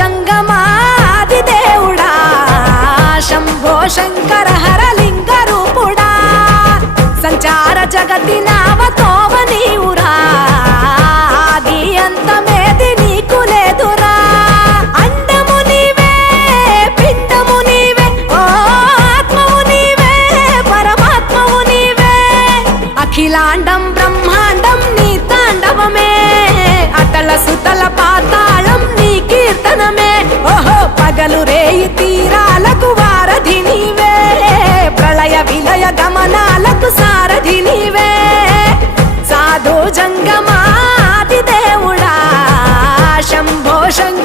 జంగమాది దేవుడా శంభో శంకర హరలింగ రూపుడా సంచార జగతి నావతోవ నీవురా ఆది అంతమేది నీకు లేదురా అండము నీవే పిండము నీవే ఓ ఆత్మవు నీవే పరమాత్మవు నీవే అఖిలాండం బ్రహ్మాండం నీ తాండవమే అతల సుతల పాతాళం నీ కీర్తనమే ఓహో పగలు రేయి తీరాలకు వారధి నీవే ప్రళయ విలయ గమనాలకు సారథి నీవే సాధు జంగమాది దేవుడా శంభో శంకర